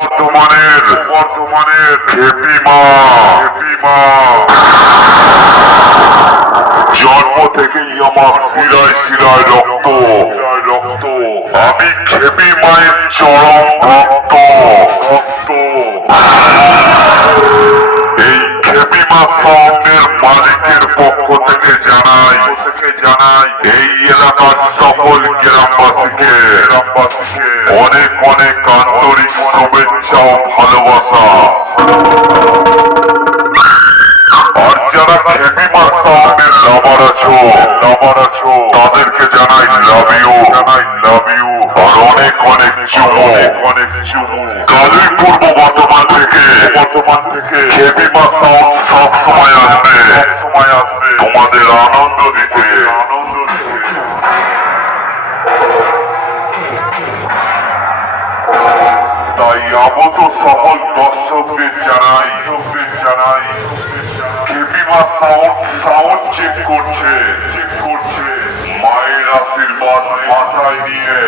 বর্ধমানের খেপিমা জন্ম থেকেই আমার শিরায় শিরায় রক্ত। আমি খেপি মায়ের চরম ভক্ত। এই খেপিমা সাউন্ডের মালিকের পক্ষ থেকে জানাই এই এলাকার সকল গ্রামবাসীকে অনেক অনেক আন্তরিক শুভেচ্ছা ও ভালোবাসা। আর যারা খেপিমা সাউন্ডের লাভার আছো তাদেরকে জানাই লাভ ইউ। আর অনেক অনেক চুমু। কালই পূর্ব বর্তমান থেকে খেপিমা সাউন্ড সব সময় আসবে তোমাদের আনন্দ দিতে। তাই আগত সকল দর্শকদের জানাই খেপিমা সাউন্ড চেক করছে মায়ের আশীর্বাদ মাথায় নিয়ে